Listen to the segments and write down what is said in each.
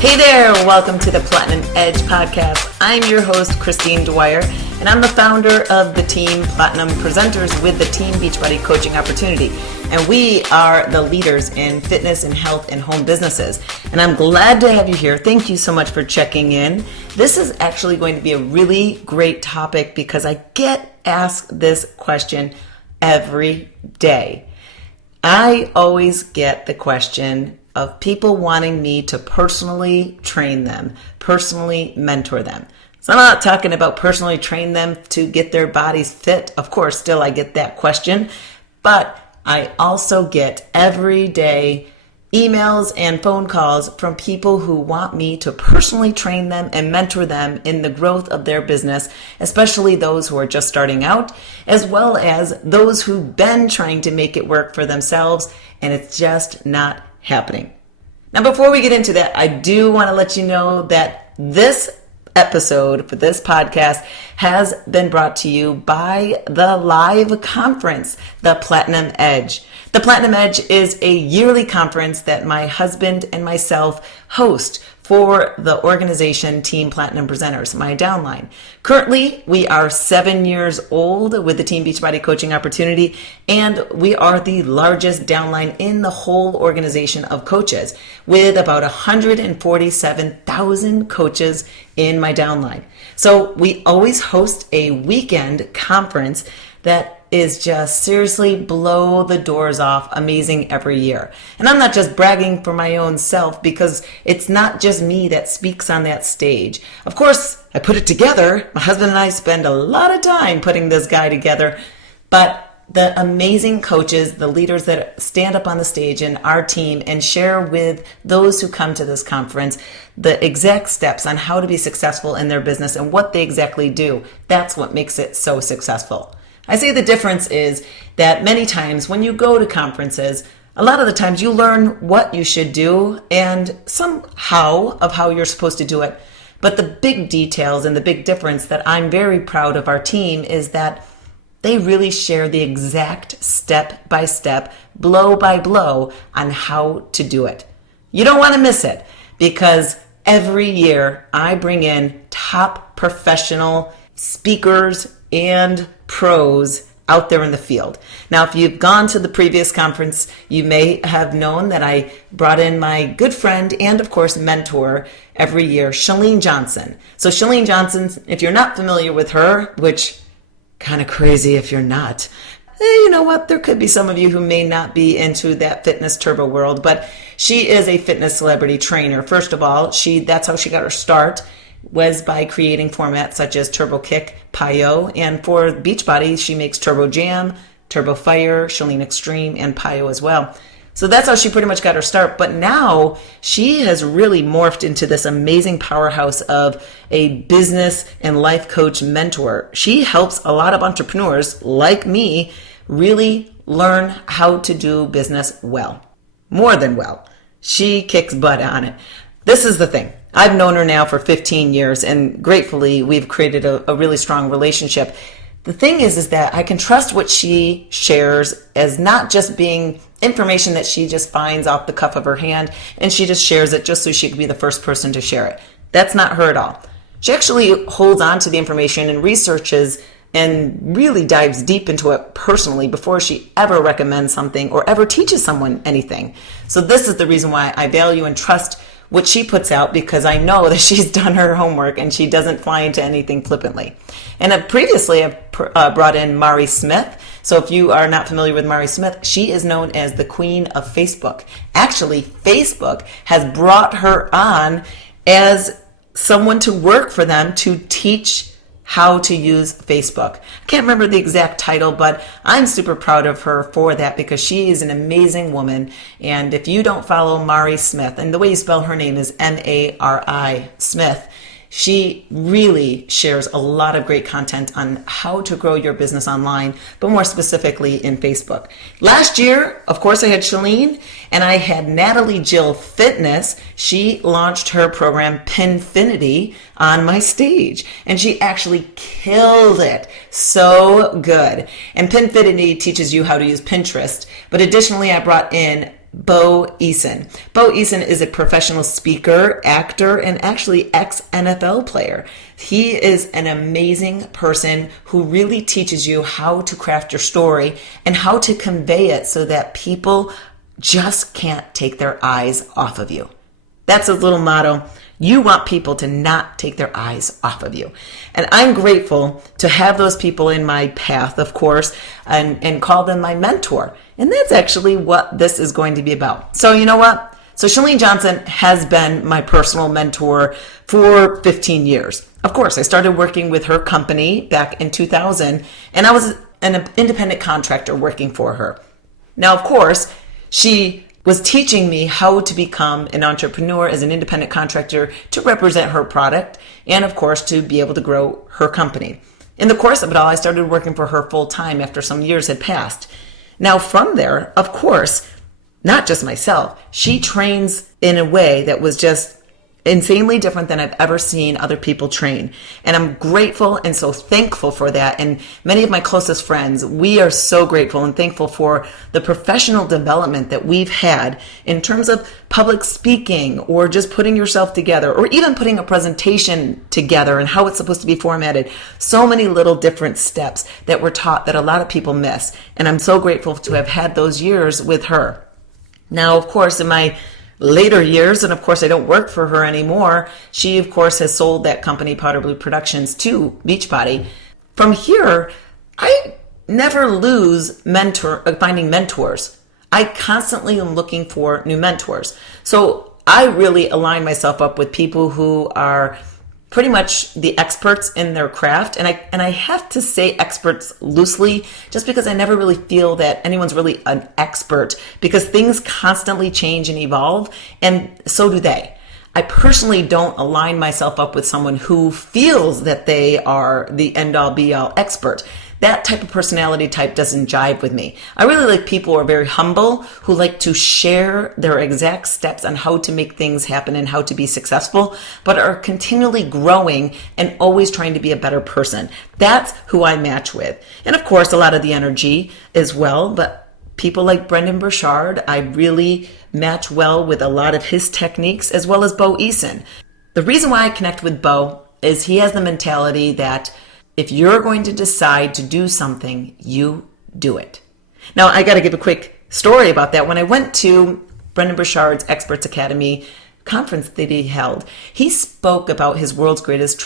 Hey there, welcome to the Platinum Edge podcast. I'm your host, Christine Dwyer, and I'm the founder of the Team Platinum Presenters with the Team Beachbody Coaching opportunity. And we are the leaders in fitness and health and home businesses. And I'm glad to have you here. Thank you so much for checking in. This is actually going to be a really great topic because I get asked this question every day. I always get the question of people wanting me to personally train them, personally mentor them. So I'm not talking about personally train them to get their bodies fit. Of course, still I get that question, but I also get every day emails and phone calls from people who want me to personally train them and mentor them in the growth of their business, especially those who are just starting out, as well as those who've been trying to make it work for themselves and it's just not happening. Now, before we get into that, I do want to let you know that this episode for this podcast has been brought to you by the live conference, the Platinum Edge. The Platinum Edge is a yearly conference that my husband and myself host for the organization Team Platinum Presenters, my downline. Currently, we are 7 years old with the Team Beachbody Coaching opportunity, and we are the largest downline in the whole organization of coaches, with about 147,000 coaches in my downline. So we always host a weekend conference that is just seriously blow the doors off amazing every year. And I'm not just bragging for my own self because it's not just me that speaks on that stage. Of course, I put it together. My husband and I spend a lot of time putting this guy together, but the amazing coaches, the leaders that stand up on the stage in our team and share with those who come to this conference the exact steps on how to be successful in their business and what they exactly do. That's what makes it so successful. I say the difference is that many times when you go to conferences, a lot of the times you learn what you should do and somehow of how you're supposed to do it. But the big details and the big difference that I'm very proud of our team is that they really share the exact step by step, blow by blow on how to do it. You don't want to miss it because every year I bring in top professional speakers and pros out there in the field. Now, if you've gone to the previous conference, you may have known that I brought in my good friend and, of course, mentor every year, Chalene Johnson. So Chalene Johnson, if you're not familiar with her, which kind of crazy if you're not, you know what? There could be some of you who may not be into that fitness turbo world, but she is a fitness celebrity trainer. First of all, that's how she got her start, was by creating formats such as Turbo Kick, PiYo, and for Beachbody, she makes Turbo Jam, Turbo Fire, Chalene Extreme, and PiYo as well. So that's how she pretty much got her start. But now she has really morphed into this amazing powerhouse of a business and life coach mentor. She helps a lot of entrepreneurs like me really learn how to do business well, more than well. She kicks butt on it. This is the thing. I've known her now for 15 years, and gratefully, we've created a really strong relationship. The thing is that I can trust what she shares as not just being information that she just finds off the cuff of her hand, and she just shares it just so she can be the first person to share it. That's not her at all. She actually holds on to the information and researches and really dives deep into it personally before she ever recommends something or ever teaches someone anything. So this is the reason why I value and trust what she puts out, because I know that she's done her homework and she doesn't fly into anything flippantly. And previously I've brought in Mari Smith. So if you are not familiar with Mari Smith, she is known as the queen of Facebook. Actually, Facebook has brought her on as someone to work for them to teach how to use Facebook. I can't remember the exact title, but I'm super proud of her for that because she is an amazing woman. And if you don't follow Mari Smith, and the way you spell her name is Mari Smith, she really shares a lot of great content on how to grow your business online, but more specifically in Facebook. Last year, of course, I had Chalene and I had Natalie Jill Fitness. She launched her program Pinfinity on my stage and she actually killed it. So good. And Pinfinity teaches you how to use Pinterest, but additionally I brought in Bo Eason. Bo Eason is a professional speaker, actor, and actually ex-NFL player. He is an amazing person who really teaches you how to craft your story and how to convey it so that people just can't take their eyes off of you. That's his little motto. You want people to not take their eyes off of you. And I'm grateful to have those people in my path, of course, and call them my mentor. And that's actually what this is going to be about. So you know what? So Chalene Johnson has been my personal mentor for 15 years. Of course, I started working with her company back in 2000, and I was an independent contractor working for her. Now, of course, she was teaching me how to become an entrepreneur as an independent contractor to represent her product and, of course, to be able to grow her company. In the course of it all, I started working for her full time after some years had passed. Now, from there, of course, not just myself, she trains in a way that was just insanely different than I've ever seen other people train. And I'm grateful and so thankful for that. And many of my closest friends, we are so grateful and thankful for the professional development that we've had in terms of public speaking or just putting yourself together or even putting a presentation together and how it's supposed to be formatted. So many little different steps that we're taught that a lot of people miss. And I'm so grateful to have had those years with her. Now, of course, in my later years, and of course I don't work for her anymore, she of course has sold that company, Powder Blue Productions, to Beachbody. From here, I never lose finding mentors. I constantly am looking for new mentors. So I really align myself up with people who are pretty much the experts in their craft. And I have to say experts loosely, just because I never really feel that anyone's really an expert, because things constantly change and evolve, and so do they. I personally don't align myself up with someone who feels that they are the end-all be-all expert. That type of personality type doesn't jive with me. I really like people who are very humble, who like to share their exact steps on how to make things happen and how to be successful, but are continually growing and always trying to be a better person. That's who I match with. And of course, a lot of the energy as well, but people like Brendon Burchard, I really match well with a lot of his techniques, as well as Bo Eason. The reason why I connect with Bo is he has the mentality that if you're going to decide to do something, you do it. Now, I got to give a quick story about that. When I went to Brendon Burchard's Experts Academy conference that he held, he spoke about his world's greatest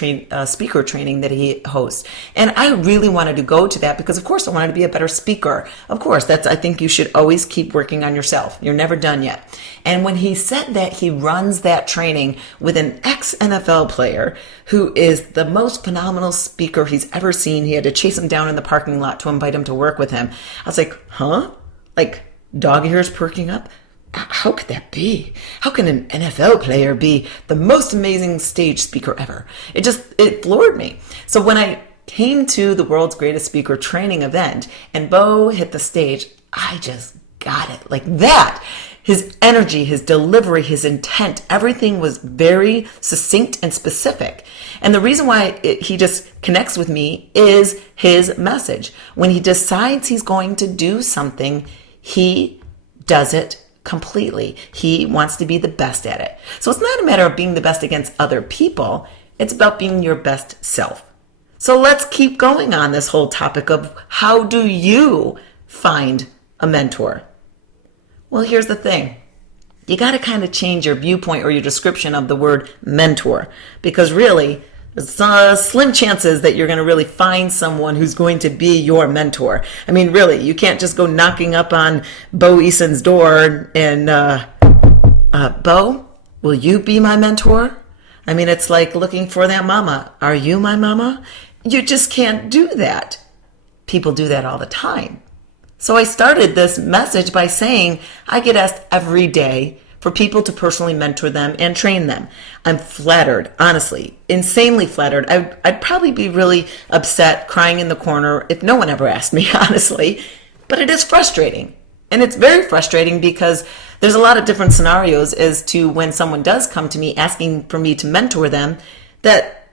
speaker training that he hosts. And I really wanted to go to that because, of course, I wanted to be a better speaker. Of course, I think you should always keep working on yourself. You're never done yet. And when he said that he runs that training with an ex-NFL player who is the most phenomenal speaker he's ever seen, he had to chase him down in the parking lot to invite him to work with him. I was like, huh? Like, dog ears perking up? How could that be? How can an NFL player be the most amazing stage speaker ever? It floored me. So when I came to the world's greatest speaker training event and Bo hit the stage, I just got it like that. His energy, his delivery, his intent, everything was very succinct and specific. And the reason why he just connects with me is his message. When he decides he's going to do something, he does it completely. He wants to be the best at it. So it's not a matter of being the best against other people. It's about being your best self. So let's keep going on this whole topic of how do you find a mentor? Well, here's the thing. You got to kind of change your viewpoint or your description of the word mentor, because really, there's slim chances that you're going to really find someone who's going to be your mentor. I mean, really, you can't just go knocking up on Bo Eason's door and, Bo, will you be my mentor? I mean, it's like looking for that mama. Are you my mama? You just can't do that. People do that all the time. So I started this message by saying I get asked every day for people to personally mentor them and train them. I'm flattered, honestly, insanely flattered. I'd probably be really upset, crying in the corner if no one ever asked me, honestly. But it is frustrating. And it's very frustrating because there's a lot of different scenarios as to when someone does come to me asking for me to mentor them that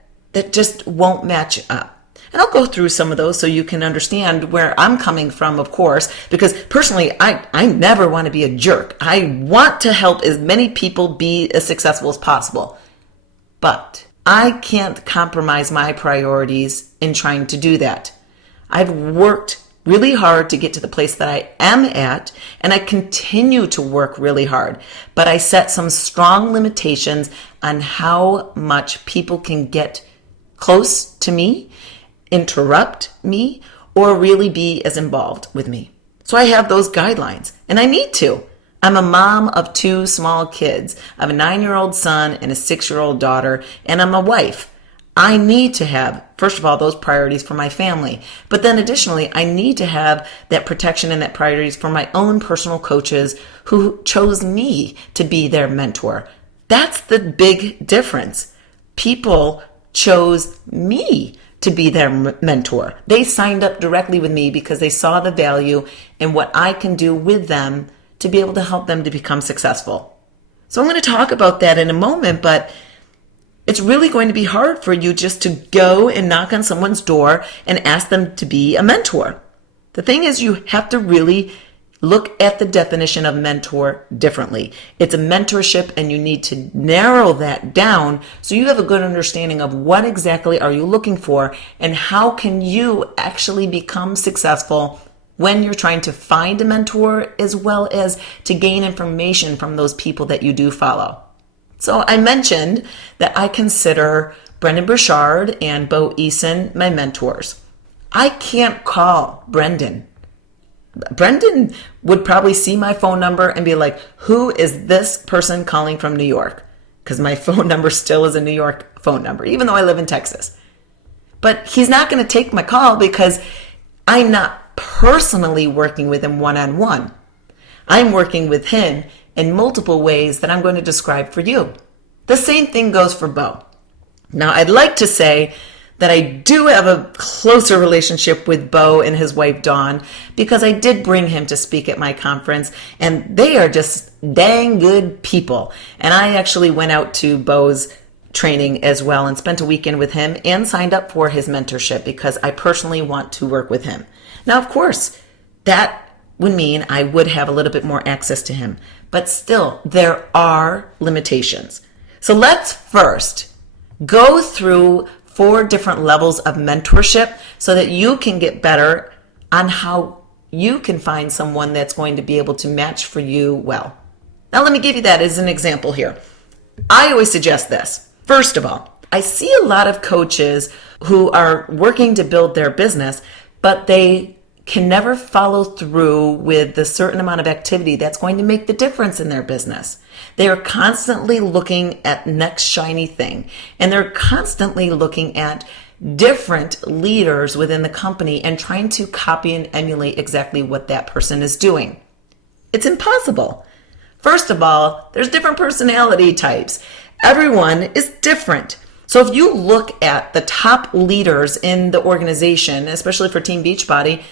just won't match up. And I'll go through some of those so you can understand where I'm coming from, of course, because personally, I never want to be a jerk. I want to help as many people be as successful as possible. But I can't compromise my priorities in trying to do that. I've worked really hard to get to the place that I am at, and I continue to work really hard. But I set some strong limitations on how much people can get close to me, interrupt me, or really be as involved with me. So I have those guidelines, and I need to. I'm a mom of 2 small kids. I have a 9-year-old son and a 6-year-old daughter, and I'm a wife. I need to have, first of all, those priorities for my family. But then additionally, I need to have that protection and that priorities for my own personal coaches who chose me to be their mentor. That's the big difference. People chose me to be their mentor. They signed up directly with me because they saw the value in what I can do with them to be able to help them to become successful. So I'm going to talk about that in a moment, but it's really going to be hard for you just to go and knock on someone's door and ask them to be a mentor. The thing is, you have to really look at the definition of mentor differently. It's a mentorship, and you need to narrow that down so you have a good understanding of what exactly are you looking for and how can you actually become successful when you're trying to find a mentor, as well as to gain information from those people that you do follow. So I mentioned that I consider Brendon Burchard and Bo Eason my mentors. I can't call Brendon. Brendon would probably see my phone number and be like, who is this person calling from New York? Because my phone number still is a New York phone number, even though I live in Texas. But he's not going to take my call because I'm not personally working with him one-on-one. I'm working with him in multiple ways that I'm going to describe for you. The same thing goes for Bo. Now, I'd like to say that I do have a closer relationship with Bo and his wife Dawn because I did bring him to speak at my conference, and they are just dang good people. And I actually went out to Bo's training as well and spent a weekend with him and signed up for his mentorship because I personally want to work with him. Now, of course, that would mean I would have a little bit more access to him, but still, there are limitations. So let's first go through 4 different levels of mentorship so that you can get better on how you can find someone that's going to be able to match for you well. Now, let me give you that as an example here. I always suggest this. First of all, I see a lot of coaches who are working to build their business, but they can never follow through with the certain amount of activity that's going to make the difference in their business. They are constantly looking at next shiny thing, and they're constantly looking at different leaders within the company and trying to copy and emulate exactly what that person is doing. It's impossible. First of all, there's different personality types. Everyone is different. So if you look at the top leaders in the organization, especially for Team Beachbody,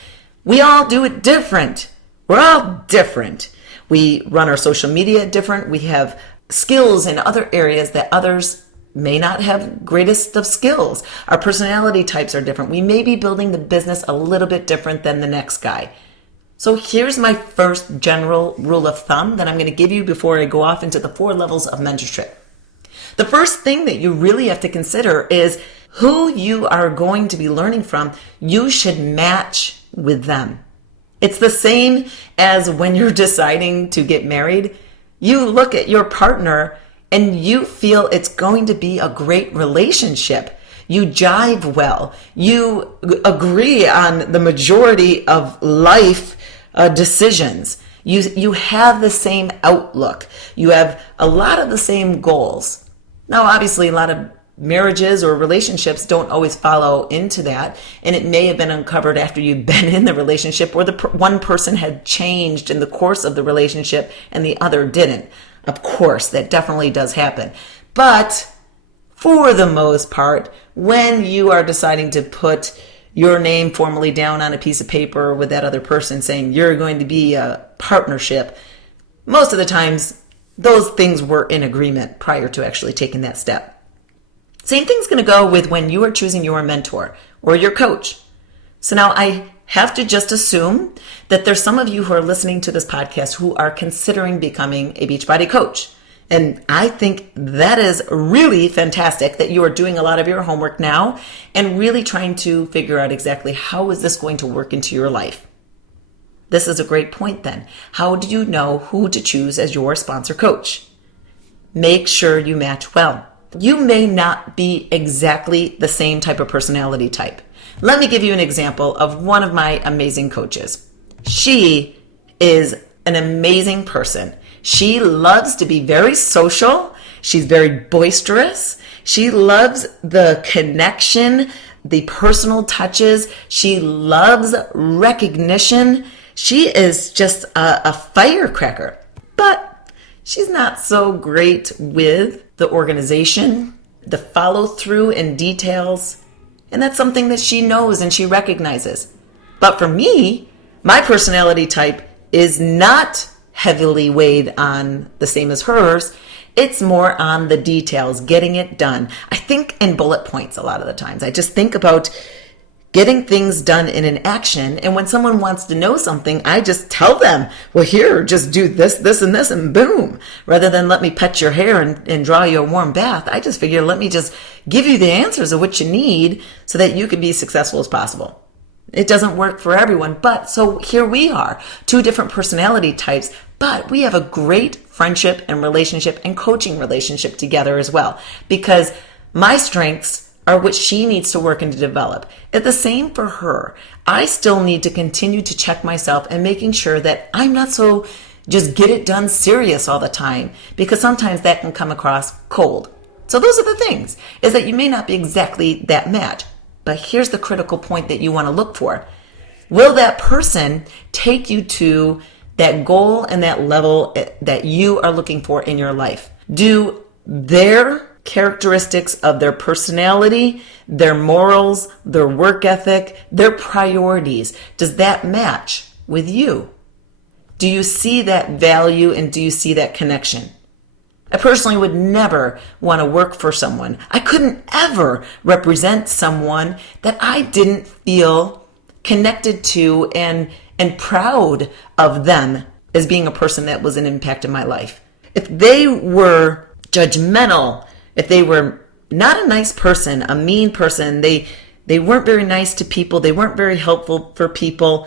we all do it different. We're all different. We run our social media different. We have skills in other areas that others may not have greatest of skills. Our personality types are different. We may be building the business a little bit different than the next guy. So here's my first general rule of thumb that I'm going to give you before I go off into the 4 levels of mentorship. The first thing that you really have to consider is who you are going to be learning from. You should match with them. It's the same as when you're deciding to get married. You look at your partner and you feel it's going to be a great relationship. You jive well. You agree on the majority of life decisions. You have the same outlook. You have a lot of the same goals. Now, obviously, a lot of marriages or relationships don't always follow into that, and it may have been uncovered after you've been in the relationship, or one person had changed in the course of the relationship and the other didn't. Of course, that definitely does happen. But for the most part, when you are deciding to put your name formally down on a piece of paper with that other person saying you're going to be a partnership, most of the times those things were in agreement prior to actually taking that step. Same thing's going to go with when you are choosing your mentor. or your coach. So now I have to just assume that there's some of you who are listening to this podcast who are considering becoming a Beachbody coach. And I think that is really fantastic that you are doing a lot of your homework now and really trying to figure out exactly how is this going to work into your life. This is a great point then. How do you know who to choose as your sponsor coach? Make sure you match well. You may not be exactly the same type of personality type. Let me give you an example of one of my amazing coaches. She is an amazing person. She loves to be very social. She's very boisterous. She loves the connection, the personal touches. She loves recognition. She is just a firecracker. But she's not so great with the organization, the follow through and details. And that's something that she knows and she recognizes. But for me, my personality type is not heavily weighed on the same as hers. It's more on the details, getting it done. I think in bullet points a lot of the times. I just think about getting things done in an action. And when someone wants to know something, I just tell them, well, here, just do this, this, and this, and boom. Rather than let me pet your hair and draw you a warm bath, I just figure let me just give you the answers of what you need so that you can be successful as possible. It doesn't work for everyone, but so here we are, two different personality types, but we have a great friendship and relationship and coaching relationship together as well, because my strengths are what she needs to work and to develop. It's the same for her. I still need to continue to check myself and making sure that I'm not so just get it done serious all the time, because sometimes that can come across cold. So those are the things, is that you may not be exactly that match. But here's the critical point that you want to look for. Will that person take you to that goal and that level that you are looking for in your life? Do their characteristics of their personality, their morals, their work ethic, their priorities, does that match with you? Do you see that value and do you see that connection? I personally would never want to work for someone. I couldn't ever represent someone that I didn't feel connected to and proud of them as being a person that was an impact in my life. If they were judgmental, if they were not a nice person, a mean person, they weren't very nice to people, they weren't very helpful for people,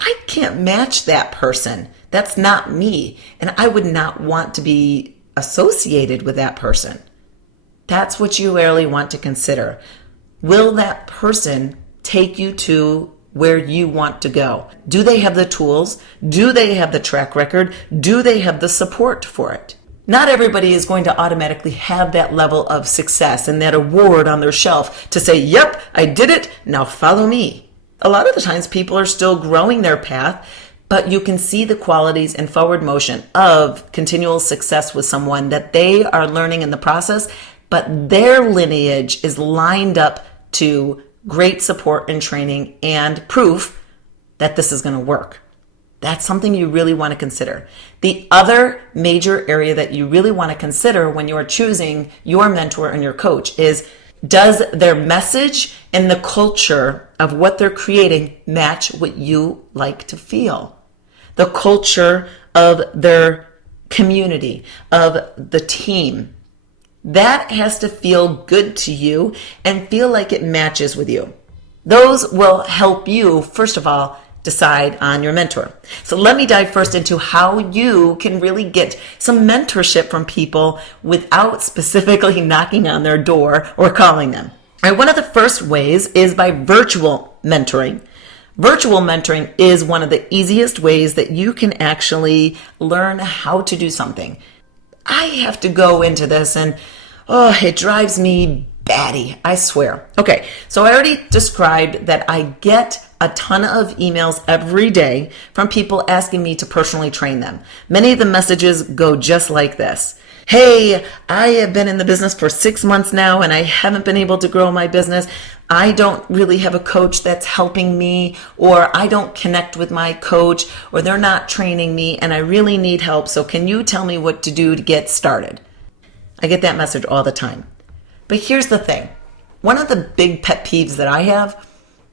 I can't match that person. That's not me. And I would not want to be associated with that person. That's what you really want to consider. Will that person take you to where you want to go? Do they have the tools? Do they have the track record? Do they have the support for it? Not everybody is going to automatically have that level of success and that award on their shelf to say, yep, I did it, now follow me. A lot of the times people are still growing their path, but you can see the qualities and forward motion of continual success with someone that they are learning in the process, but their lineage is lined up to great support and training and proof that this is going to work. That's something you really want to consider. The other major area that you really want to consider when you are choosing your mentor and your coach is, does their message and the culture of what they're creating match what you like to feel? The culture of their community, of the team. That has to feel good to you and feel like it matches with you. Those will help you, first of all, decide on your mentor. So let me dive first into how you can really get some mentorship from people without specifically knocking on their door or calling them. All right, one of the first ways is by virtual mentoring. Virtual mentoring is one of the easiest ways that you can actually learn how to do something. I have to go into this and, it drives me batty, I swear. Okay, so I already described that I get a ton of emails every day from people asking me to personally train them. Many of the messages go just like this. Hey, I have been in the business for 6 months now and I haven't been able to grow my business. I don't really have a coach that's helping me, or I don't connect with my coach, or they're not training me and I really need help. So can you tell me what to do to get started? I get that message all the time. But here's the thing. One of the big pet peeves that I have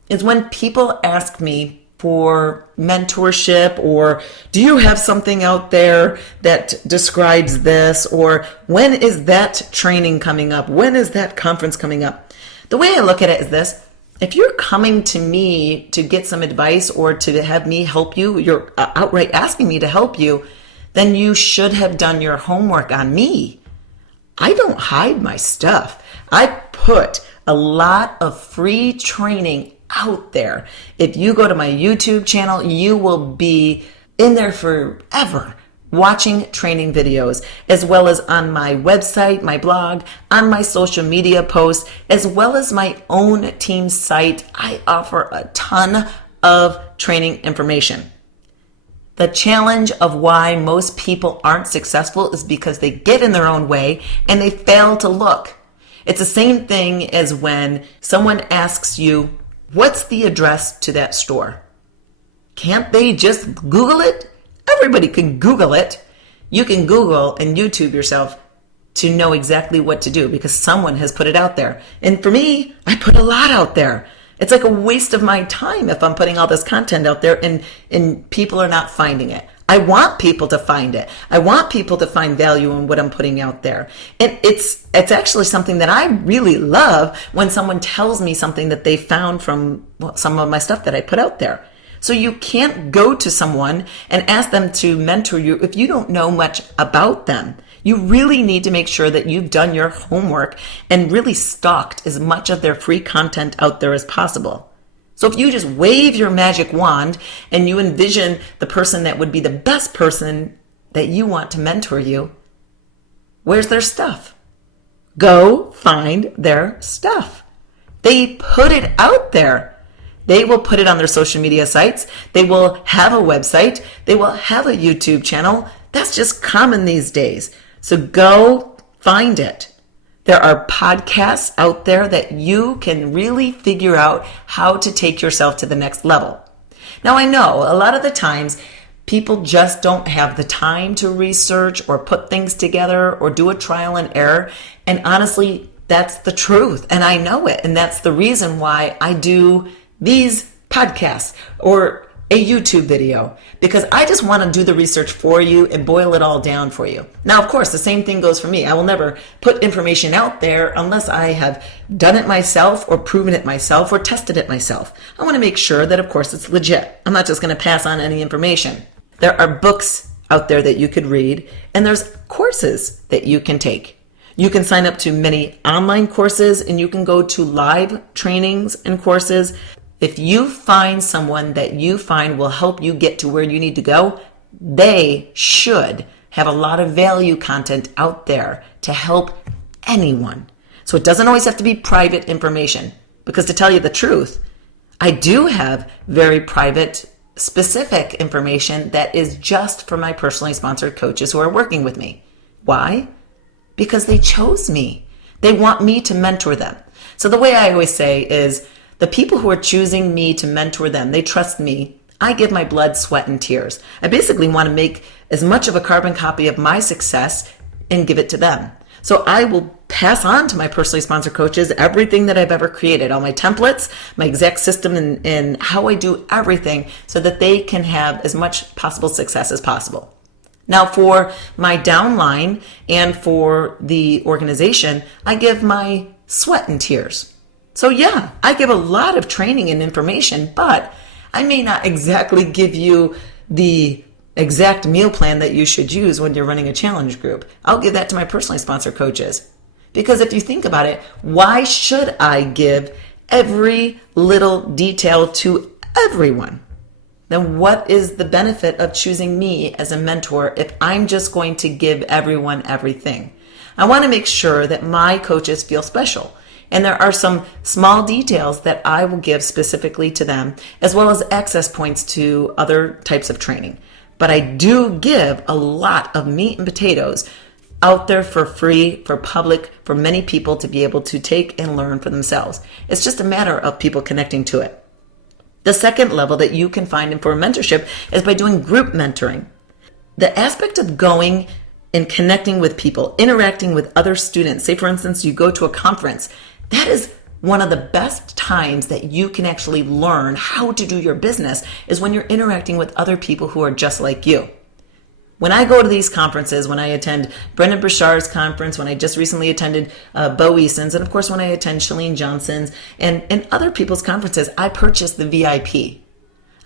is when people ask me for mentorship, or do you have something out there that describes this, or when is that training coming up? When is that conference coming up? The way I look at it is this: if you're coming to me to get some advice or to have me help you, you're outright asking me to help you, then you should have done your homework on me. I don't hide my stuff. I put a lot of free training out there. If you go to my YouTube channel, you will be in there forever watching training videos, as well as on my website, my blog, on my social media posts, as well as my own team site. I offer a ton of training information. The challenge of why most people aren't successful is because they get in their own way and they fail to look. It's the same thing as when someone asks you, what's the address to that store? Can't they just Google it? Everybody can Google it. You can Google and YouTube yourself to know exactly what to do because someone has put it out there. And for me, I put a lot out there. It's like a waste of my time if I'm putting all this content out there and people are not finding it. I want people to find it. I want people to find value in what I'm putting out there. And it's actually something that I really love when someone tells me something that they found from some of my stuff that I put out there. So you can't go to someone and ask them to mentor you if you don't know much about them. You really need to make sure that you've done your homework and really stalked as much of their free content out there as possible. So if you just wave your magic wand and you envision the person that would be the best person that you want to mentor you, where's their stuff? Go find their stuff. They put it out there. They will put it on their social media sites. They will have a website. They will have a YouTube channel. That's just common these days. So go find it. There are podcasts out there that you can really figure out how to take yourself to the next level. Now, I know a lot of the times people just don't have the time to research or put things together or do a trial and error. And honestly, that's the truth. And I know it. And that's the reason why I do these podcasts or a YouTube video, because I just want to do the research for you and boil it all down for you. Now, of course, the same thing goes for me. I will never put information out there unless I have done it myself or proven it myself or tested it myself. I want to make sure that, of course, it's legit. I'm not just going to pass on any information. There are books out there that you could read, and there's courses that you can take. You can sign up to many online courses, and you can go to live trainings and courses. If you find someone that you find will help you get to where you need to go, they should have a lot of value content out there to help anyone. So it doesn't always have to be private information, because to tell you the truth, I do have very private, specific information that is just for my personally sponsored coaches who are working with me. Why? Because they chose me. They want me to mentor them. So the way I always say is, the people who are choosing me to mentor them, they trust me. I give my blood, sweat, and tears. I basically want to make as much of a carbon copy of my success and give it to them. So I will pass on to my personally sponsored coaches everything that I've ever created, all my templates, my exact system, and how I do everything so that they can have as much possible success as possible. Now, for my downline and for the organization, I give my sweat and tears. So yeah, I give a lot of training and information, but I may not exactly give you the exact meal plan that you should use when you're running a challenge group. I'll give that to my personally sponsored coaches. Because if you think about it, why should I give every little detail to everyone? Then what is the benefit of choosing me as a mentor if I'm just going to give everyone everything? I want to make sure that my coaches feel special. And there are some small details that I will give specifically to them, as well as access points to other types of training. But I do give a lot of meat and potatoes out there for free, for public, for many people to be able to take and learn for themselves. It's just a matter of people connecting to it. The second level that you can find in for mentorship is by doing group mentoring. The aspect of going and connecting with people, interacting with other students, say for instance, you go to a conference, that is one of the best times that you can actually learn how to do your business is when you're interacting with other people who are just like you. When I go to these conferences, when I attend Brendan Burchard's conference, when I just recently attended Bo Eason's, and of course when I attend Chalene Johnson's and other people's conferences, I purchase the VIP.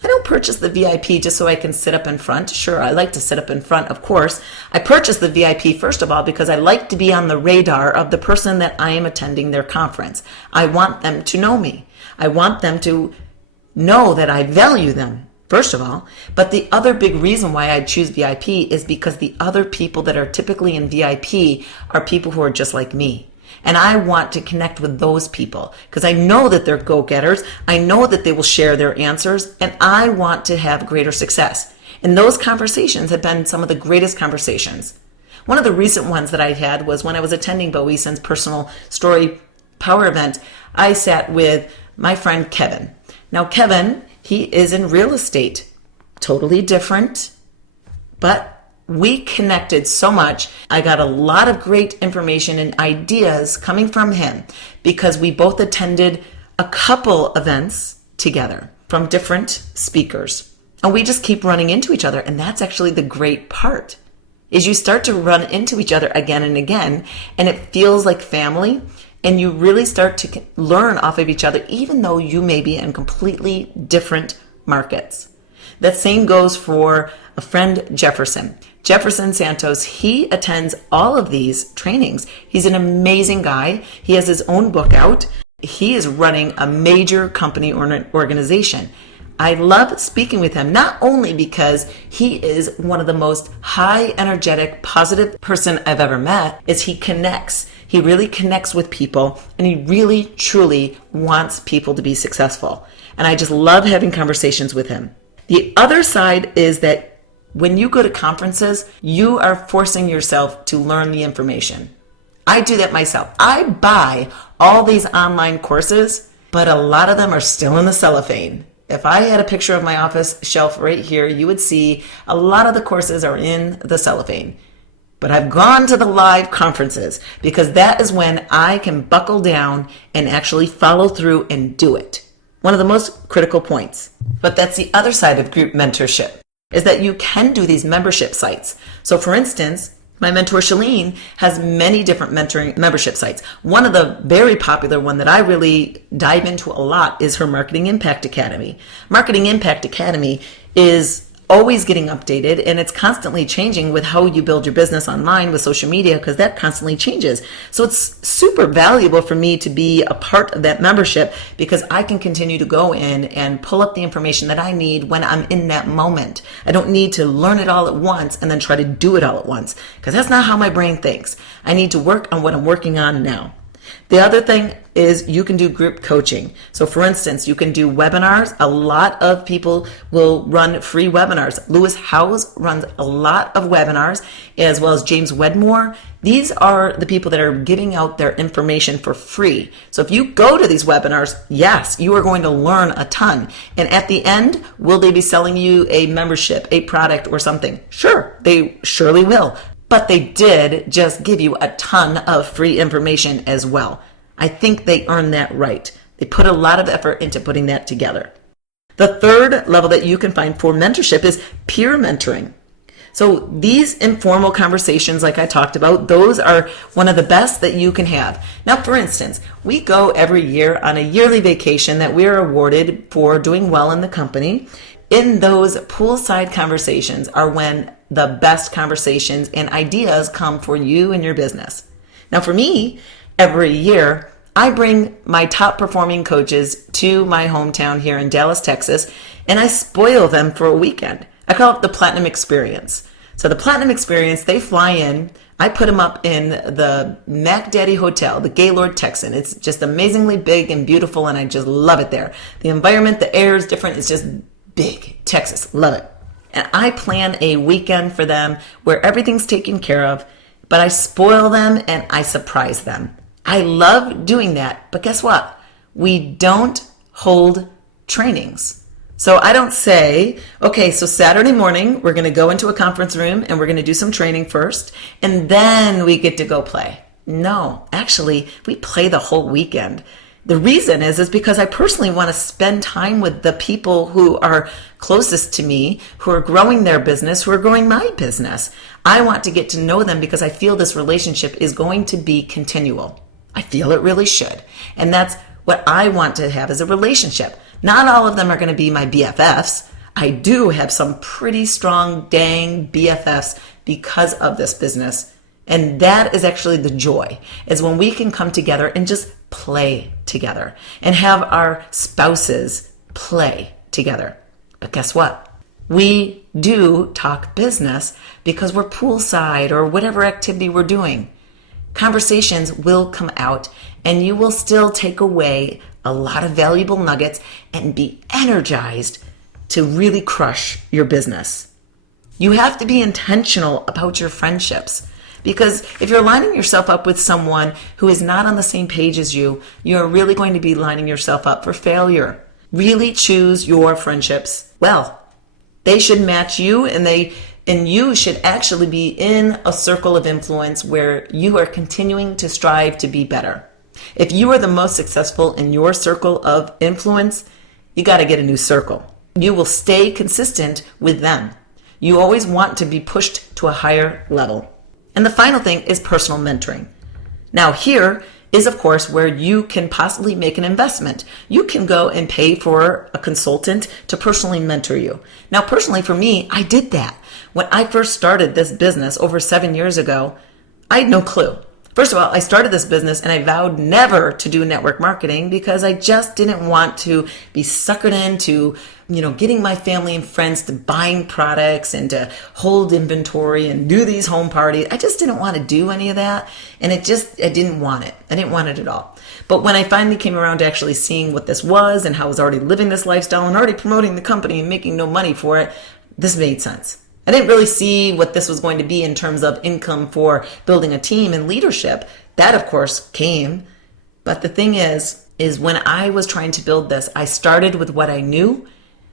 I don't purchase the VIP just so I can sit up in front. Sure, I like to sit up in front, of course. I purchase the VIP, first of all, because I like to be on the radar of the person that I am attending their conference. I want them to know me. I want them to know that I value them, first of all. But the other big reason why I choose VIP is because the other people that are typically in VIP are people who are just like me. And I want to connect with those people because I know that they're go-getters. I know that they will share their answers, and I want to have greater success. And those conversations have been some of the greatest conversations. One of the recent ones that I had was when I was attending Bo Eason's Personal Story Power event. I sat with my friend Kevin. Now, Kevin, he is in real estate, totally different, but we connected so much. I got a lot of great information and ideas coming from him because we both attended a couple events together from different speakers. And we just keep running into each other. And that's actually the great part, is you start to run into each other again and again, and it feels like family. And you really start to learn off of each other, even though you may be in completely different markets. That same goes for a friend, Jefferson Santos. He attends all of these trainings. He's an amazing guy. He has his own book out. He is running a major company or organization. I love speaking with him, not only because he is one of the most high energetic, positive person I've ever met, is he connects. He really connects with people, and he really, truly wants people to be successful. And I just love having conversations with him. The other side is that when you go to conferences, you are forcing yourself to learn the information. I do that myself. I buy all these online courses, but a lot of them are still in the cellophane. If I had a picture of my office shelf right here, you would see a lot of the courses are in the cellophane. But I've gone to the live conferences because that is when I can buckle down and actually follow through and do it. One of the most critical points. But that's the other side of group mentorship, is that you can do these membership sites. So for instance, my mentor Chalene has many different mentoring membership sites. One of the very popular one that I really dive into a lot is her Marketing Impact Academy. Marketing Impact Academy is always getting updated, and it's constantly changing with how you build your business online with social media, because that constantly changes. So it's super valuable for me to be a part of that membership because I can continue to go in and pull up the information that I need when I'm in that moment. I don't need to learn it all at once and then try to do it all at once, because that's not how my brain thinks. I need to work on what I'm working on now. The other thing is you can do group coaching. So for instance, you can do webinars. A lot of people will run free webinars. Lewis Howes runs a lot of webinars, as well as James Wedmore. These are the people that are giving out their information for free. So if you go to these webinars, yes, you are going to learn a ton. And at the end, will they be selling you a membership, a product, or something? Sure, they surely will. But they did just give you a ton of free information as well. I think they earned that right. They put a lot of effort into putting that together. The third level that you can find for mentorship is peer mentoring. So these informal conversations, like I talked about, those are one of the best that you can have. Now, for instance, we go every year on a yearly vacation that we're awarded for doing well in the company. In those poolside conversations are when the best conversations and ideas come for you and your business. Now, for me, every year, I bring my top performing coaches to my hometown here in Dallas, Texas, and I spoil them for a weekend. I call it the Platinum Experience. So the Platinum Experience, they fly in. I put them up in the Mac Daddy Hotel, the Gaylord Texan. It's just amazingly big and beautiful, and I just love it there. The environment, the air is different. It's just big. Texas, love it. And I plan a weekend for them where everything's taken care of, but I spoil them and I surprise them. I love doing that, but guess what? We don't hold trainings. So I don't say, okay, so Saturday morning, we're going to go into a conference room and we're going to do some training first, and then we get to go play. No, actually, we play the whole weekend. The reason is because I personally want to spend time with the people who are closest to me, who are growing their business, who are growing my business. I want to get to know them because I feel this relationship is going to be continual. I feel it really should. And that's what I want to have as a relationship. Not all of them are going to be my BFFs. I do have some pretty strong dang BFFs because of this business. And that is actually the joy, is when we can come together and just play together and have our spouses play together. But guess what? We do talk business because we're poolside or whatever activity we're doing. Conversations will come out and you will still take away a lot of valuable nuggets and be energized to really crush your business. You have to be intentional about your friendships. Because if you're lining yourself up with someone who is not on the same page as you, you're really going to be lining yourself up for failure. Really choose your friendships well. They should match you, and you should actually be in a circle of influence where you are continuing to strive to be better. If you are the most successful in your circle of influence, you got to get a new circle. You will stay consistent with them. You always want to be pushed to a higher level. And the final thing is personal mentoring. Now here is, of course, where you can possibly make an investment. You can go and pay for a consultant to personally mentor you. Now, personally for me, I did that. When I first started this business over 7 years ago, I had no clue. First of all, I started this business and I vowed never to do network marketing because I just didn't want to be suckered into, getting my family and friends to buying products and to hold inventory and do these home parties. I just didn't want to do any of that. And I didn't want it. I didn't want it at all. But when I finally came around to actually seeing what this was and how I was already living this lifestyle and already promoting the company and making no money for it, this made sense. I didn't really see what this was going to be in terms of income for building a team and leadership. That, of course, came. But the thing is when I was trying to build this, I started with what I knew,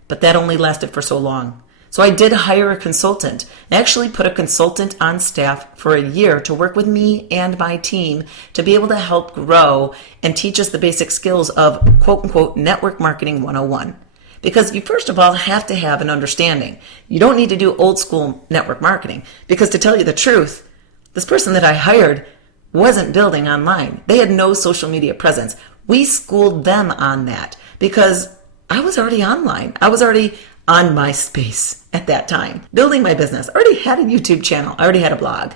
but that only lasted for so long. So I did hire a consultant. I actually put a consultant on staff for a year to work with me and my team to be able to help grow and teach us the basic skills of quote unquote network marketing 101. Because you first of all have to have an understanding. You don't need to do old school network marketing because, to tell you the truth, this person that I hired wasn't building online. They had no social media presence. We schooled them on that because I was already online. I was already on MySpace at that time, building my business. I already had a YouTube channel. I already had a blog.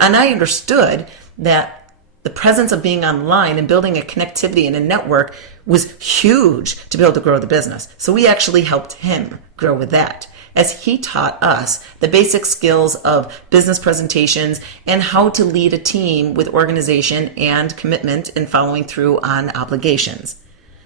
And I understood that the presence of being online and building a connectivity and a network was huge to be able to grow the business. So we actually helped him grow with that as he taught us the basic skills of business presentations and how to lead a team with organization and commitment and following through on obligations.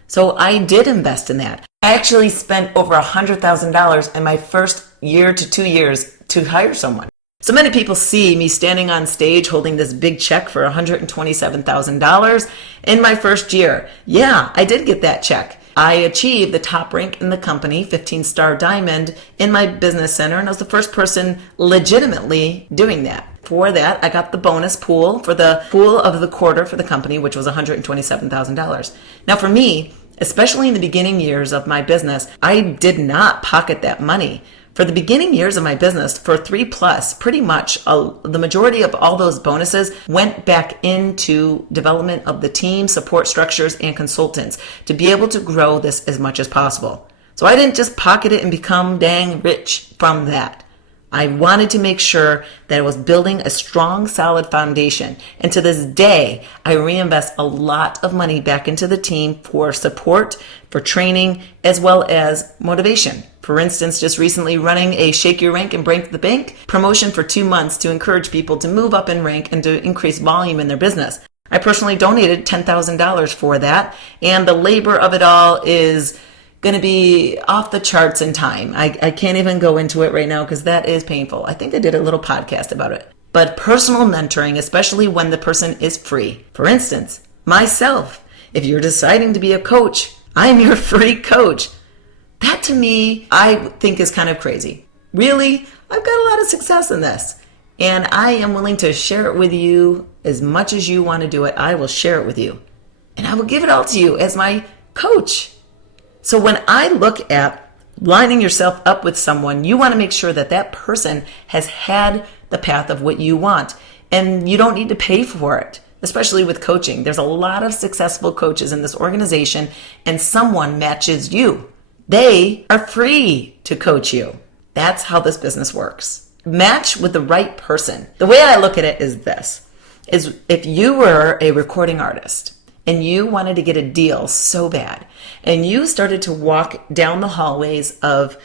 So I did invest in that. I actually spent over $100,000 in my first year to 2 years to hire someone. So many people see me standing on stage holding this big check for $127,000 in my first year. Yeah, I did get that check. I achieved the top rank in the company, 15-star diamond, in my business center, and I was the first person legitimately doing that. For that, I got the bonus pool for the pool of the quarter for the company, which was $127,000. Now for me, especially in the beginning years of my business, I did not pocket that money. For the beginning years of my business, for 3+, pretty much the majority of all those bonuses went back into development of the team, support structures, and consultants to be able to grow this as much as possible. So I didn't just pocket it and become dang rich from that. I wanted to make sure that I was building a strong, solid foundation. And to this day, I reinvest a lot of money back into the team for support, for training, as well as motivation. For instance, just recently running a Shake Your Rank and Break the Bank promotion for 2 months to encourage people to move up in rank and to increase volume in their business. I personally donated $10,000 for that, and the labor of it all is going to be off the charts in time. I can't even go into it right now because that is painful. I think I did a little podcast about it. But personal mentoring, especially when the person is free. For instance, myself, if you're deciding to be a coach, I'm your free coach. That to me, I think is kind of crazy. Really, I've got a lot of success in this. And I am willing to share it with you as much as you want to do it. I will share it with you. and I will give it all to you as my coach. So when I look at lining yourself up with someone, you want to make sure that that person has had the path of what you want, and you don't need to pay for it, especially with coaching. There's a lot of successful coaches in this organization, and someone matches you. They are free to coach you. That's how this business works. Match with the right person. The way I look at it is this, is if you were a recording artist and you wanted to get a deal so bad, and you started to walk down the hallways of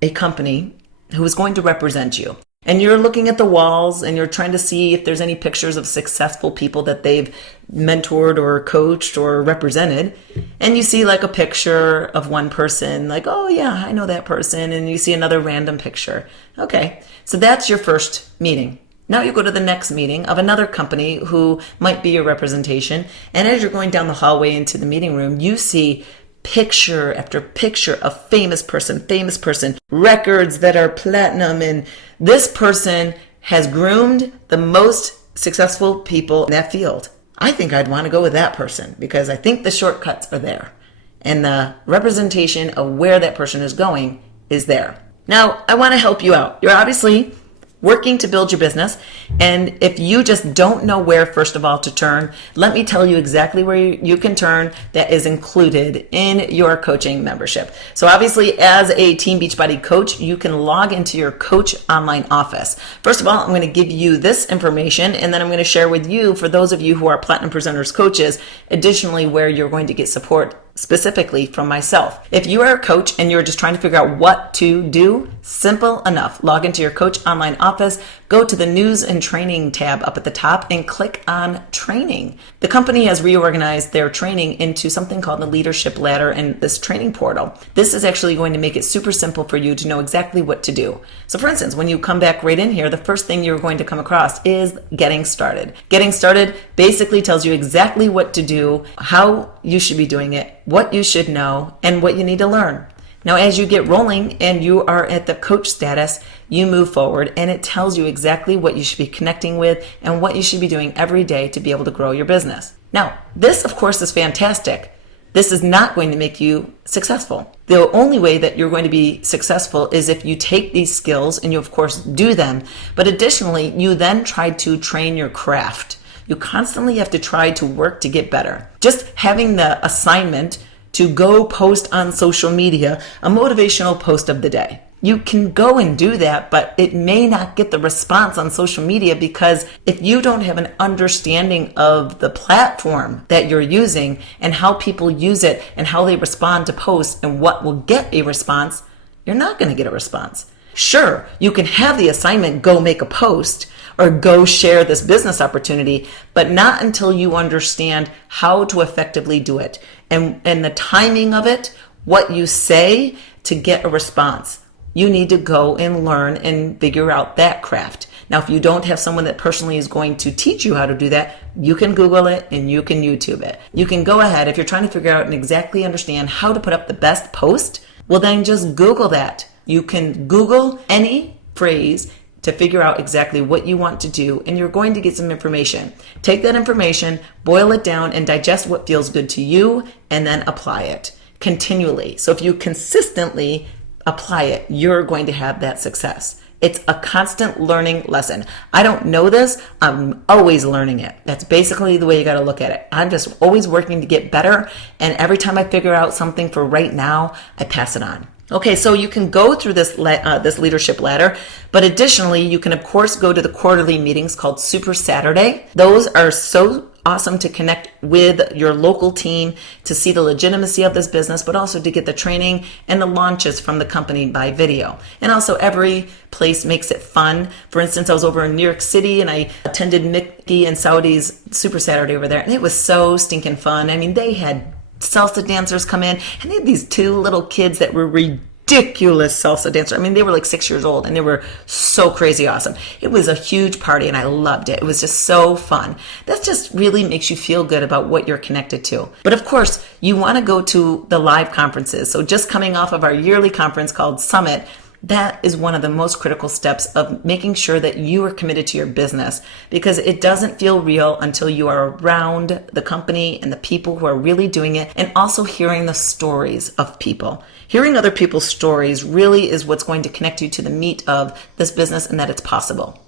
a company who was going to represent you, and you're looking at the walls and you're trying to see if there's any pictures of successful people that they've mentored or coached or represented, and you see like a picture of one person, like, oh yeah, I know that person, and you see another random picture. Okay, so that's your first meeting. Now you go to the next meeting of another company who might be your representation, and as you're going down the hallway into the meeting room, you see picture after picture of famous person, records that are platinum, and this person has groomed the most successful people in that field. I think I'd want to go with that person because I think the shortcuts are there, and the representation of where that person is going is there. Now, I want to help you out. You're obviously working to build your business, and if you just don't know where, first of all, to turn, let me tell you exactly where you can turn that is included in your coaching membership. So obviously, as a Team Beachbody coach, you can log into your coach online office. First of all, I'm going to give you this information, and then I'm going to share with you, for those of you who are Platinum Presenters coaches, additionally where you're going to get support specifically from myself. If you are a coach and you're just trying to figure out what to do, simple enough. Log into your coach online office, go to the news and training tab up at the top and click on training. The company has reorganized their training into something called the leadership ladder and this training portal. This is actually going to make it super simple for you to know exactly what to do. So for instance, when you come back right in here, the first thing you're going to come across is getting started. Getting started basically tells you exactly what to do, how you should be doing it, what you should know, and what you need to learn. Now, as you get rolling and you are at the coach status, you move forward and it tells you exactly what you should be connecting with and what you should be doing every day to be able to grow your business. Now, this, of course, is fantastic. This is not going to make you successful. The only way that you're going to be successful is if you take these skills and you, of course, do them, but additionally, you then try to train your craft. You constantly have to try to work to get better. Just having the assignment to go post on social media a motivational post of the day. You can go and do that, but it may not get the response on social media because if you don't have an understanding of the platform that you're using and how people use it and how they respond to posts and what will get a response, you're not going to get a response. Sure, you can have the assignment, go make a post or go share this business opportunity, but not until you understand how to effectively do it and the timing of it, what you say to get a response. You need to go and learn and figure out that craft. Now, if you don't have someone that personally is going to teach you how to do that, you can Google it and you can YouTube it. You can go ahead, if you're trying to figure out and exactly understand how to put up the best post, well then just Google that. You can Google any phrase to figure out exactly what you want to do, and you're going to get some information. Take that information, boil it down, and digest what feels good to you, and then apply it continually. So if you consistently apply it, you're going to have that success. It's a constant learning lesson. I don't know this, I'm always learning it. That's basically the way you got to look at it. I'm just always working to get better, and every time I figure out something for right now, I pass it on. Okay, so you can go through this leadership ladder, but additionally, you can of course go to the quarterly meetings called Super Saturday. Those are so awesome to connect with your local team to see the legitimacy of this business, but also to get the training and the launches from the company by video. And also every place makes it fun. For instance, I was over in New York City and I attended Mickey and Saudi's Super Saturday over there, and it was so stinking fun. I mean, they had salsa dancers come in, and they had these two little kids that were ridiculous salsa dancers. I mean, they were like 6 years old, and they were so crazy awesome. It was a huge party, and I loved it. It was just so fun. That just really makes you feel good about what you're connected to. But of course, you want to go to the live conferences. So just coming off of our yearly conference called Summit, That is one of the most critical steps of making sure that you are committed to your business, because it doesn't feel real until you are around the company and the people who are really doing it, and also hearing the stories of people. Hearing other people's stories really is what's going to connect you to the meat of this business and that it's possible.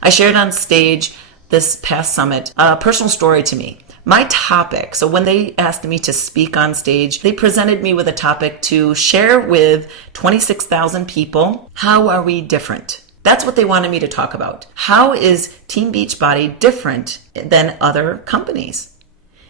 I shared on stage this past summit a personal story to me. My topic, so when they asked me to speak on stage, they presented me with a topic to share with 26,000 people. How are we different? That's what they wanted me to talk about. How is Team Beachbody different than other companies?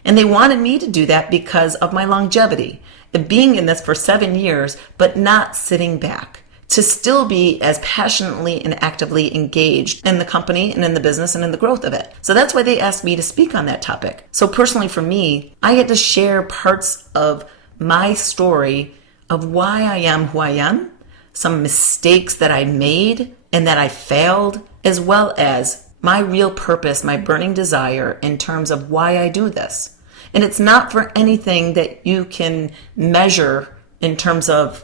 And they wanted me to do that because of my longevity, of being in this for 7 years, but not sitting back, to still be as passionately and actively engaged in the company and in the business and in the growth of it. So that's why they asked me to speak on that topic. So personally for me, I had to share parts of my story of why I am who I am, some mistakes that I made and that I failed, as well as my real purpose, my burning desire in terms of why I do this. And it's not for anything that you can measure in terms of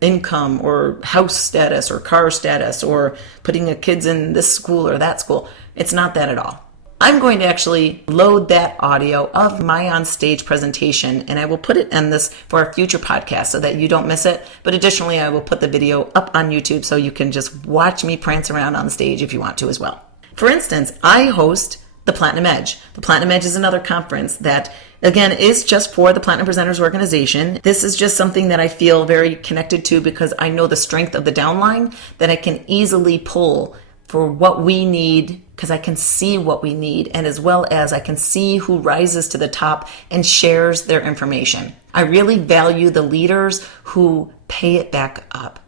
income or house status or car status or putting the kids in this school or that school. It's not that at all. I'm going to actually load that audio of my on-stage presentation, and I will put it in this for a future podcast so that you don't miss it. But additionally, I will put the video up on YouTube so you can just watch me prance around on stage if you want to as well. For instance, I host the Platinum Edge. The Platinum Edge is another conference that, again, is just for the Platinum Presenters organization. This is just something that I feel very connected to because I know the strength of the downline that I can easily pull for what we need, because I can see what we need, and as well as I can see who rises to the top and shares their information. I really value the leaders who pay it back up.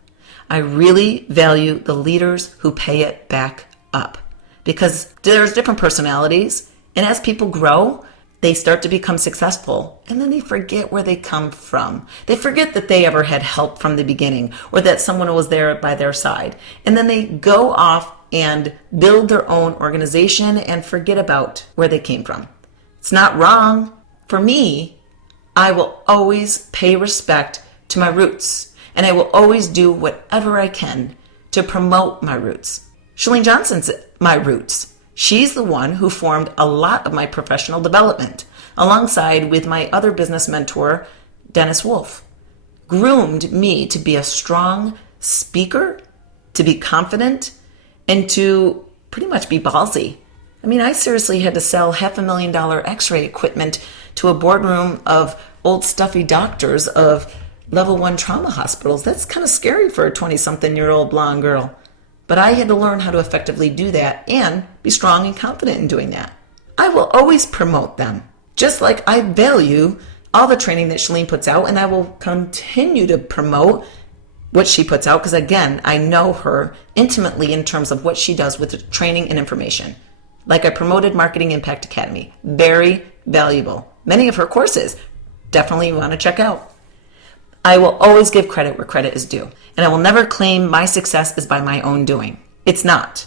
I really value the leaders who pay it back up, because there's different personalities, and as people grow, they start to become successful, and then they forget where they come from. They forget that they ever had help from the beginning, or that someone was there by their side. And then they go off and build their own organization and forget about where they came from. It's not wrong. For me, I will always pay respect to my roots, and I will always do whatever I can to promote my roots. Chalene Johnson's my roots. She's the one who formed a lot of my professional development, alongside with my other business mentor, Dennis Wolf. Groomed me to be a strong speaker, to be confident, and to pretty much be ballsy. I mean, I seriously had to sell $500,000 x-ray equipment to a boardroom of old stuffy doctors of level 1 trauma hospitals. That's kind of scary for a 20-something-year-old blonde girl. But I had to learn how to effectively do that and be strong and confident in doing that. I will always promote them, just like I value all the training that Chalene puts out, and I will continue to promote what she puts out, because again, I know her intimately in terms of what she does with the training and information. Like I promoted Marketing Impact Academy, very valuable. Many of her courses, definitely want to check out. I will always give credit where credit is due, and I will never claim my success is by my own doing. It's not.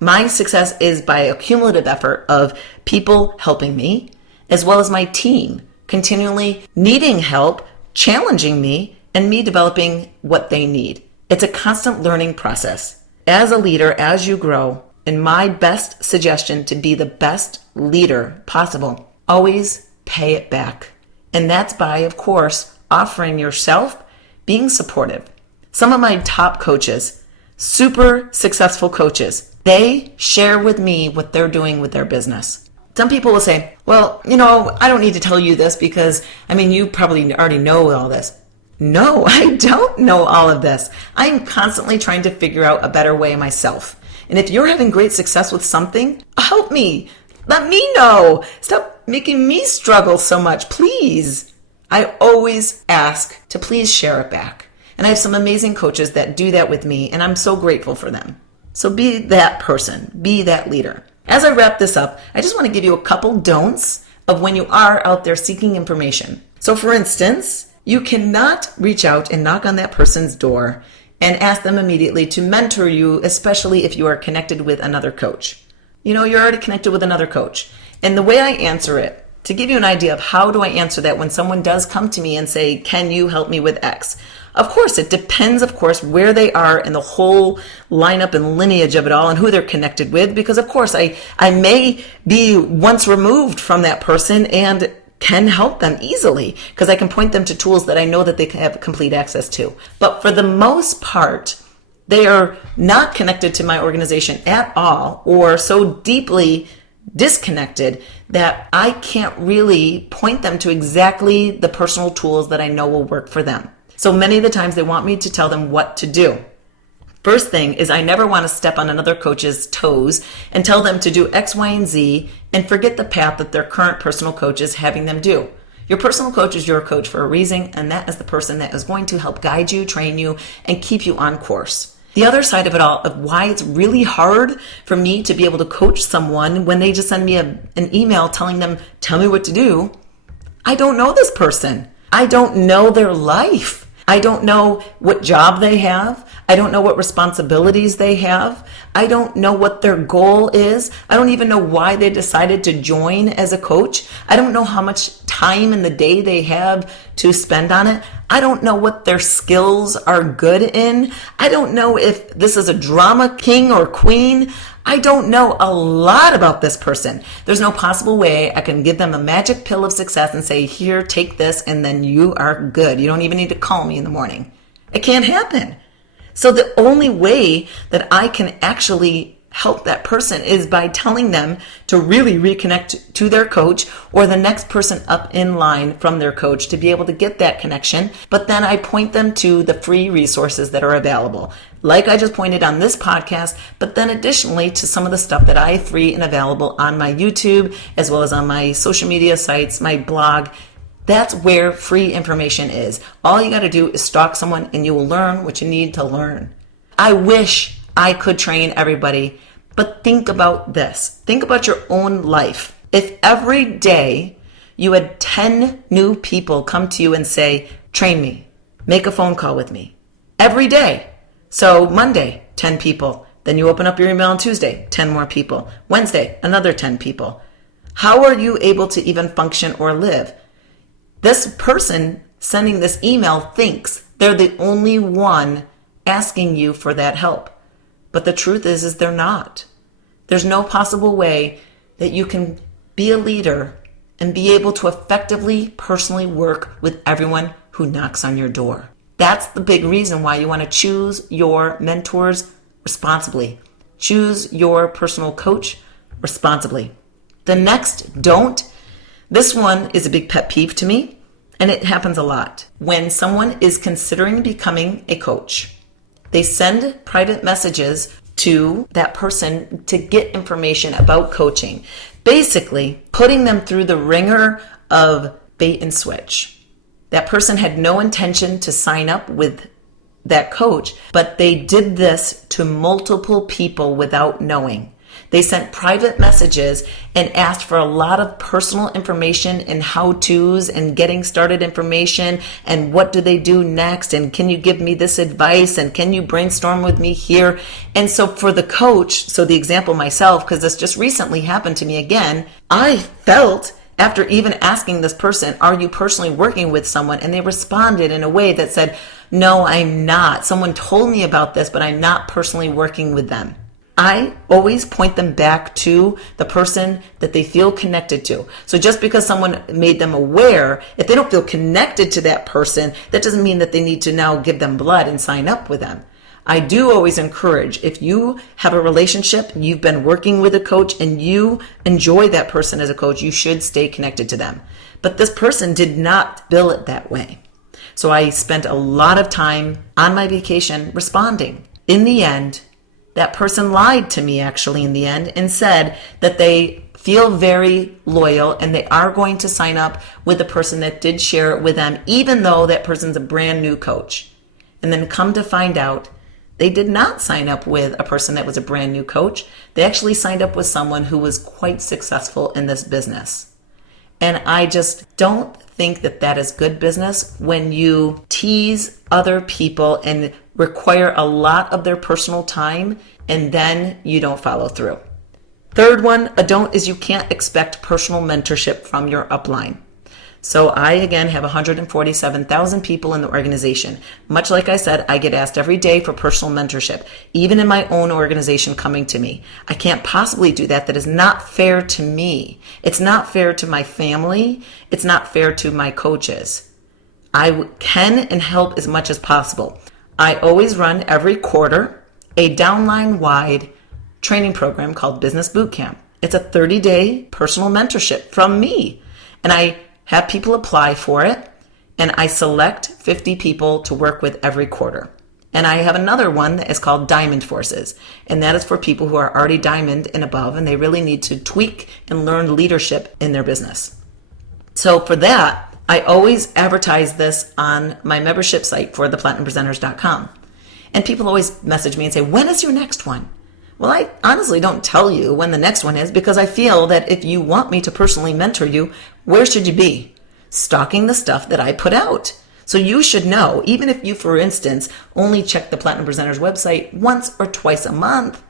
My success is by a cumulative effort of people helping me, as well as my team continually needing help, challenging me, and me developing what they need. It's a constant learning process. As a leader, as you grow, and my best suggestion to be the best leader possible, always pay it back. And that's by, of course, offering yourself, being supportive. Some of my top coaches, super successful coaches, they share with me what they're doing with their business. Some people will say, well, I don't need to tell you this because, you probably already know all this. No, I don't know all of this. I'm constantly trying to figure out a better way myself. And if you're having great success with something, help me. Let me know. Stop making me struggle so much, please. I always ask to please share it back. And I have some amazing coaches that do that with me, and I'm so grateful for them. So be that person, be that leader. As I wrap this up, I just want to give you a couple don'ts of when you are out there seeking information. So for instance, you cannot reach out and knock on that person's door and ask them immediately to mentor you, especially if you are connected with another coach. You're already connected with another coach. And the way I answer it, to give you an idea of how do I answer that when someone does come to me and say, can you help me with X? Of course, it depends, of course, where they are in the whole lineup and lineage of it all and who they're connected with. Because, of course, I may be once removed from that person and can help them easily because I can point them to tools that I know that they can have complete access to. But for the most part, they are not connected to my organization at all or so deeply disconnected that I can't really point them to exactly the personal tools that I know will work for them. So many of the times they want me to tell them what to do. First thing is I never want to step on another coach's toes and tell them to do X, Y, and Z and forget the path that their current personal coach is having them do. Your personal coach is your coach for a reason, and that is the person that is going to help guide you, train you, and keep you on course. The other side of it all, of why it's really hard for me to be able to coach someone when they just send me an email telling them, tell me what to do. I don't know this person. I don't know their life. I don't know what job they have. I don't know what responsibilities they have. I don't know what their goal is. I don't even know why they decided to join as a coach. I don't know how much time in the day they have to spend on it. I don't know what their skills are good in. I don't know if this is a drama king or queen. I don't know a lot about this person. There's no possible way I can give them a magic pill of success and say, here, take this, and then you are good. You don't even need to call me in the morning. It can't happen. So the only way that I can actually help that person is by telling them to really reconnect to their coach or the next person up in line from their coach to be able to get that connection. But then I point them to the free resources that are available, like I just pointed on this podcast, but then additionally to some of the stuff that I have free and available on my YouTube, as well as on my social media sites, my blog. That's where free information is. All you got to do is stalk someone and you will learn what you need to learn. I wish I could train everybody, but think about this. Think about your own life. If every day you had 10 new people come to you and say, train me, make a phone call with me, every day. So Monday, 10 people. Then you open up your email on Tuesday, 10 more people. Wednesday, another 10 people. How are you able to even function or live? This person sending this email thinks they're the only one asking you for that help. But the truth is they're not. There's no possible way that you can be a leader and be able to effectively personally work with everyone who knocks on your door. That's the big reason why you want to choose your mentors responsibly. Choose your personal coach responsibly. The next don't. This one is a big pet peeve to me, and it happens a lot. When someone is considering becoming a coach, they send private messages to that person to get information about coaching, basically putting them through the ringer of bait and switch. That person had no intention to sign up with that coach, but they did this to multiple people without knowing. They sent private messages and asked for a lot of personal information and how-tos and getting started information and what do they do next and can you give me this advice and can you brainstorm with me here? And so for the coach, so the example myself, because this just recently happened to me again, I felt after even asking this person, are you personally working with someone? And they responded in a way that said, no, I'm not. Someone told me about this, but I'm not personally working with them. I always point them back to the person that they feel connected to. So just because someone made them aware, if they don't feel connected to that person, that doesn't mean that they need to now give them blood and sign up with them. I do always encourage, if you have a relationship, you've been working with a coach and you enjoy that person as a coach, you should stay connected to them. But this person did not bill it that way. So I spent a lot of time on my vacation responding. In the end, that person lied to me actually in the end and said that they feel very loyal and they are going to sign up with the person that did share it with them, even though that person's a brand new coach. And then come to find out, they did not sign up with a person that was a brand new coach. They actually signed up with someone who was quite successful in this business. And I just don't think that that is good business when you tease other people and require a lot of their personal time and then you don't follow through. Third one, a don't, is you can't expect personal mentorship from your upline. So I, again, have 147,000 people in the organization. Much like I said, I get asked every day for personal mentorship, even in my own organization coming to me. I can't possibly do that. That is not fair to me. It's not fair to my family. It's not fair to my coaches. I can and help as much as possible. I always run every quarter a downline-wide training program called Business Bootcamp. It's a 30-day personal mentorship from me. And I have people apply for it, and I select 50 people to work with every quarter. And I have another one that is called Diamond Forces, and that is for people who are already diamond and above, and they really need to tweak and learn leadership in their business. So for that, I always advertise this on my membership site for theplatinumpresenters.com. And people always message me and say, when is your next one? Well, I honestly don't tell you when the next one is, because I feel that if you want me to personally mentor you, where should you be? Stalking the stuff that I put out. So you should know, even if you, for instance, only check the Platinum Presenters website once or twice a month,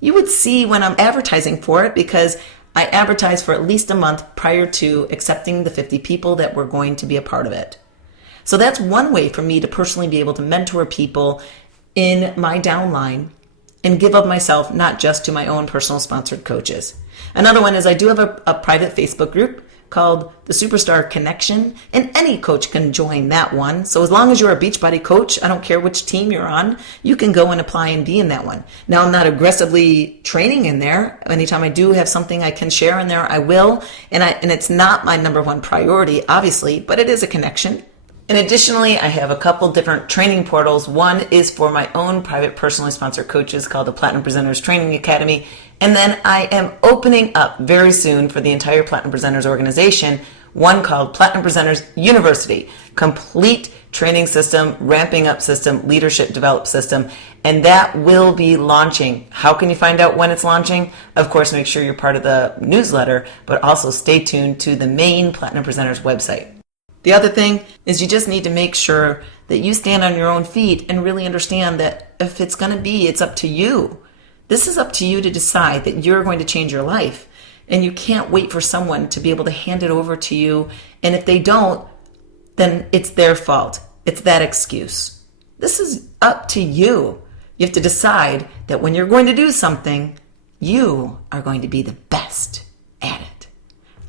you would see when I'm advertising for it, because I advertise for at least a month prior to accepting the 50 people that were going to be a part of it. So that's one way for me to personally be able to mentor people in my downline and give of myself, not just to my own personal sponsored coaches. Another one is I do have a private Facebook group called the Superstar Connection, and any coach can join that one. So as long as you're a Beachbody coach, I don't care which team you're on, you can go and apply and be in that one. Now, I'm not aggressively training in there. Anytime I do have something I can share in there, I will. And it's not my number one priority, obviously, but it is a connection. And additionally, I have a couple different training portals. One is for my own private personally sponsored coaches called the Platinum Presenters Training Academy. And then I am opening up very soon for the entire Platinum Presenters organization, one called Platinum Presenters University, complete training system, ramping up system, leadership develop system. And that will be launching. How can you find out when it's launching? Of course, make sure you're part of the newsletter, but also stay tuned to the main Platinum Presenters website. The other thing is you just need to make sure that you stand on your own feet and really understand that if it's going to be, it's up to you. This is up to you to decide that you're going to change your life. And you can't wait for someone to be able to hand it over to you. And if they don't, then it's their fault. It's that excuse. This is up to you. You have to decide that when you're going to do something, you are going to be the best at it.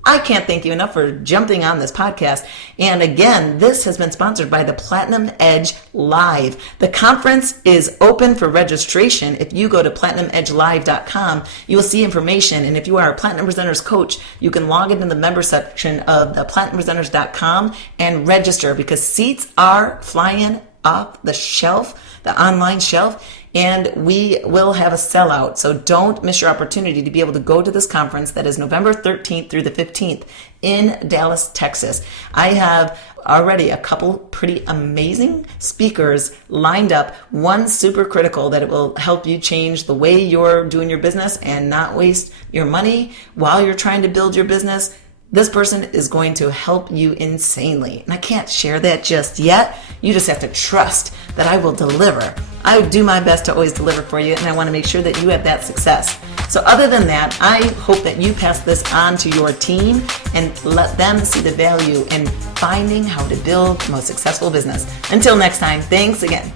I can't thank you enough for jumping on this podcast. And again, this has been sponsored by the Platinum Edge Live. The conference is open for registration. If you go to platinumedgelive.com, you will see information. And if you are a Platinum Presenters coach, you can log into the member section of the platinumpresenters.com and register, because seats are flying off the shelf, the online shelf, and we will have a sellout. So don't miss your opportunity to be able to go to this conference that is November 13th through the 15th in Dallas, Texas. I have already a couple pretty amazing speakers lined up. One super critical that it will help you change the way you're doing your business and not waste your money while you're trying to build your business. This person is going to help you insanely. And I can't share that just yet. You just have to trust that I will deliver. I do my best to always deliver for you, and I want to make sure that you have that success. So other than that, I hope that you pass this on to your team and let them see the value in finding how to build the most successful business. Until next time, thanks again.